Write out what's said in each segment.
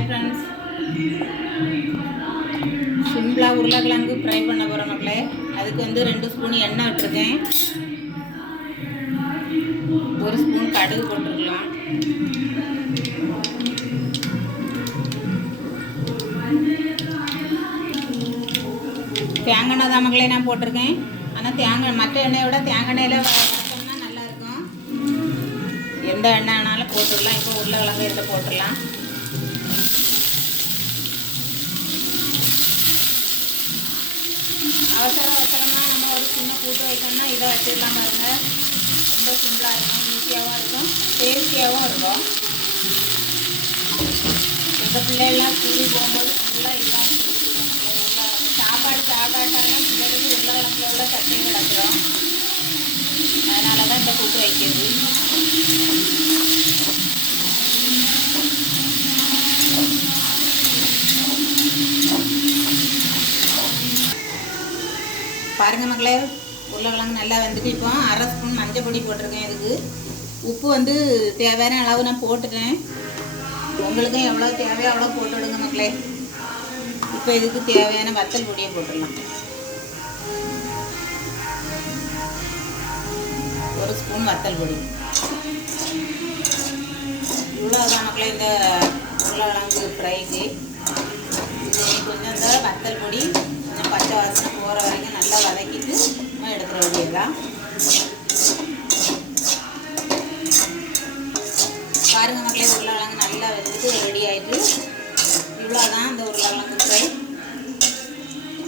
Hi friends, சிம்பிளா உருளைக்கிழங்கு fry பண்ண போகிறோம் மக்களே. அதுக்கு வந்து 2 ஸ்பூன் எண்ணெய் விட்டுருக்கேன். 1 ஸ்பூன் கடுகு போட்டுருக்கலாம். தேங்காய் எண்ணெய் தான் மக்களே நான் போட்டிருக்கேன். ஆனால் தேங்காய் மற்ற எண்ணெயை விட தேங்காய் எண்ணெயில் வறுத்தோம்னா நல்லாயிருக்கும். எந்த எண்ணெய் ஆனாலும் போட்டுடலாம். இப்போ உருளைக்கிழங்கு எடுத்து போட்டுடலாம். அவசரமாக நம்ம ஒரு சின்ன கூட்டு வைக்கணும்னா இதை வச்சிடலாம் பாருங்கள். ரொம்ப சிம்பிளாக இருக்கும், ஈஸியாகவும் இருக்கும், டேஸ்டியாகவும் இருக்கும். எங்கள் பிள்ளைகள்லாம் ஸ்கூலுக்கு போகும்போது ஃபுல்லாக இதுதான் வச்சு கொடுத்துருவோம். சாப்பாடு சாப்பிட்டாங்கன்னா பிள்ளைகளுக்கு உருளைக்கிழங்குல உள்ள சட்டையும் கிடக்குறோம். அதனால தான் இந்த கூட்டு வைக்கிறது. பாருங்கள் மக்களே, உருளைக்கிழங்கு நல்லா வந்துட்டு இப்போ 1/2 ஸ்பூன் மஞ்சள் பொடி போட்டிருக்கேன். இதுக்கு உப்பு வந்து தேவையான அளவு நான் போட்டுட்டேன். உங்களுக்கும் எவ்வளோ தேவையோ அவ்வளோ போட்டு விடுங்க மக்களே. இப்போ இதுக்கு தேவையான வத்தல் பொடியை போட்டுடலாம். 1 ஸ்பூன் வத்தல் பொடி. இவ்வளோதான் மக்களே இந்த உருளைக்கிழங்கு ஃப்ரைக்கு. இது கொஞ்சம் இந்த வத்தல் பொடி கொஞ்சம் பச்சை வாசனை போகிற வரைக்கும் நல்லா வதக்கிட்டு நம்ம எடுத்துட வேண்டியதுதான். பாருங்கள் மக்களே, உருளைக்கிழங்கு நல்லா வெந்துட்டு ரெடி ஆகிட்டு. இவ்வளோதான் இந்த உருளைக்கிழங்கு ஃப்ரை.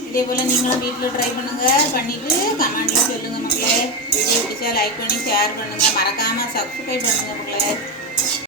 இதே போல் நீங்களும் வீட்டில் ட்ரை பண்ணுங்கள். பண்ணிவிட்டு கமெண்டில் சொல்லுங்கள் மக்களே. வீடியோ பிடிச்சா லைக் பண்ணி ஷேர் பண்ணுங்கள். மறக்காமல் சப்ஸ்கிரைப் பண்ணுங்கள் மக்களே.